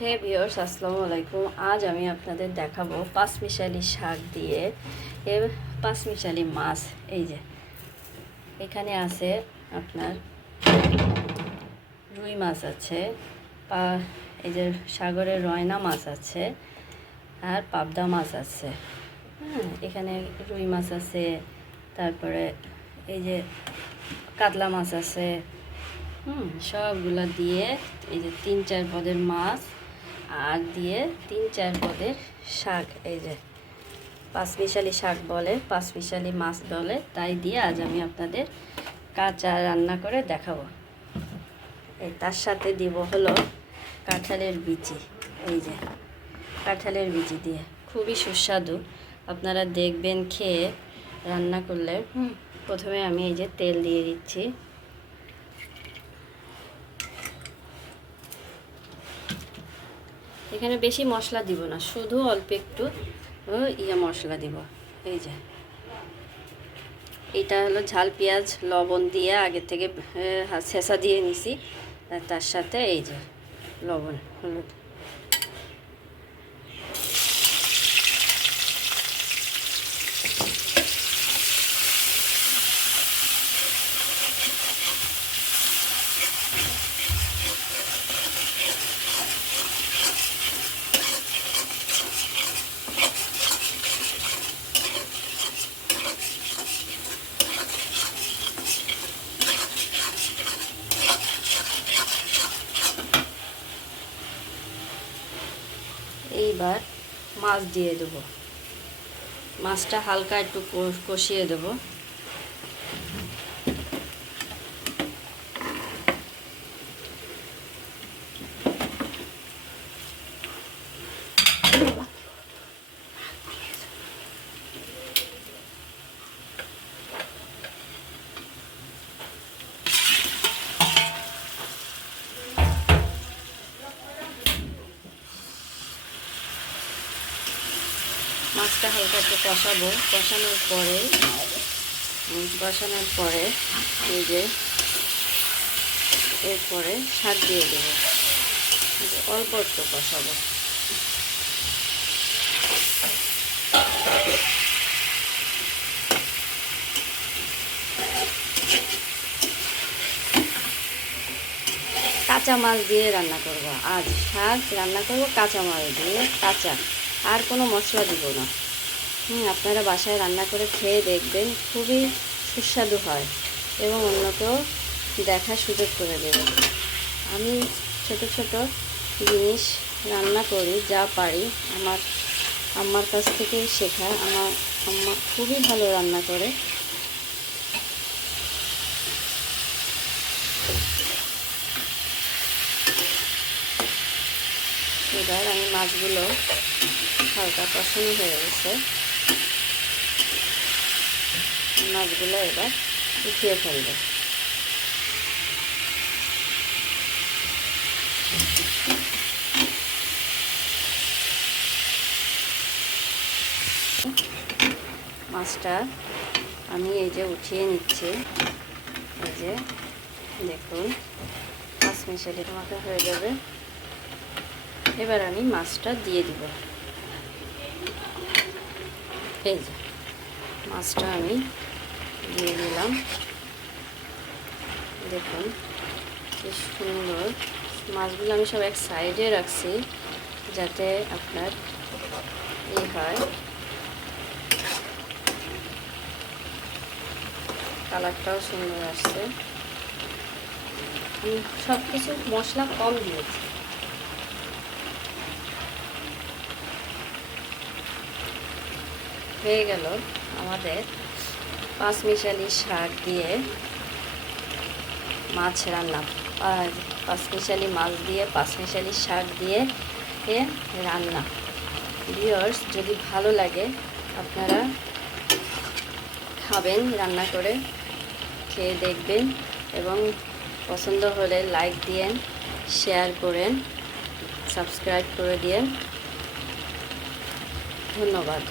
হে viewers, আসসালামু আলাইকুম। আজ আমি আপনাদের দেখাবো পাঁচমিশালি শাক দিয়ে পাঁচমিশালি মাছ। এই যে এখানে আছে আপনার রুই মাছ আছে, এই যে সাগরের রয়না মাছ আছে, আর পাবদা মাছ আছে। এখানে রুই মাছ আছে, তারপরে এই যে কাতলা মাছ আছে। সবগুলা দিয়ে এই যে 3-4 পদের মাছ আর দিয়ে 3-4 পদের শাক, এই যে পাঁচমিশালি শাক বলে, পাঁচমিশালি মাছ বলে, তাই দিয়ে আজ আমি আপনাদের কাঁচা রান্না করে দেখাবো। এই তার সাথে দিব হলো কাঁঠালের বিচি। এই যে কাঁঠালের বিচি দিয়ে খুবই সুস্বাদু, আপনারা দেখবেন খেয়ে রান্না করলে। প্রথমে আমি এই যে তেল দিয়ে দিচ্ছি। এখানে বেশি মশলা দিব না, শুধু অল্প একটু মশলা দিব। এই যে এটা হলো ঝাল পেঁয়াজ লবণ দিয়ে আগে থেকে ছেঁচা দিয়ে নিছি, তার সাথে এই যে লবণ হলুদ। এইবার মাছ দিয়ে দেবো, মাছটা হালকা একটু কষিয়ে দেবো। মাছটা হালকা একটু কষাবো, কষানোর পরে এই যে এরপরে শাক দিয়ে দেবো, অল্প একটু কষাবো। কাঁচা মাছ দিয়ে রান্না করব, আজ শাক রান্না করব কাঁচা মাছ দিয়ে, কাঁচা, আর কোনো মশলা দিব না। আপনারা বাসায় রান্না করে খেয়ে দেখবেন, খুবই সুস্বাদু হয় এবং অন্যকেও দেখার সুযোগ করে দেবেন। আমি ছোট ছোট জিনিস রান্না করি, যা পারি আমার আম্মার কাছ থেকে শেখা। আমার আম্মা খুবই ভালো রান্না করে। এবার আমি মাছগুলো হালকা কষানো হয়ে গেছে, মাছগুলো এবার উঠিয়ে ফেলবো। মাছটা আমি এই যে উঠিয়ে নিচ্ছি। এই যে দেখুন পাঁচমিশালির মতো হয়ে যাবে। এবার আমি মাছটা দিয়ে দিব। এই যে মাছটা আমি দিয়ে দিলাম। দেখুন কি সুন্দর। মাছগুলো আমি সব এক সাইডে রাখছি যাতে আপনার হয়, কালারটাও সুন্দর আসছে। আমি সব কিছু মশলা কম দিয়েছি। হয়ে গেল আমাদের পাঁচমিশালি শাক দিয়ে মাছ রান্না, পাঁচমিশালি মাছ দিয়ে পাঁচমিশালি শাক দিয়ে রান্না। ভিউয়ার্স, যদি ভালো লাগে আপনারা খাবেন, রান্না করে খেয়ে দেখবেন এবং পছন্দ হলে লাইক দিয়েন, শেয়ার করেন, সাবস্ক্রাইব করে দিয়েন। ধন্যবাদ।